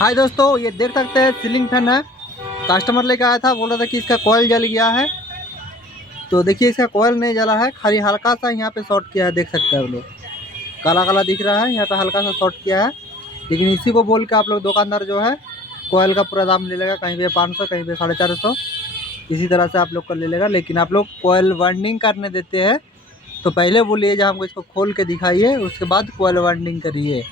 हाय दोस्तों, ये देख सकते हैं सीलिंग फैन है। कस्टमर लेके आया था, बोल रहा था कि इसका कॉइल जल गया है। तो देखिए, इसका कॉइल नहीं जला है, खाली हल्का सा यहाँ पे शॉर्ट किया है। देख सकते हैं आप लोग, काला काला दिख रहा है, यहाँ पे हल्का सा शॉर्ट किया है। लेकिन इसी को बोल के आप लोग दुकानदार जो है कॉइल का पूरा दाम ले लेगा। कहीं पे 500, कहीं पे 450, इसी तरह से आप लोग का ले लेगा। लेकिन आप लोग कॉइल वाइंडिंग करने देते हैं तो पहले बोलिए जब हमको इसको खोल के दिखाइए, उसके बाद कॉइल वाइंडिंग करिए।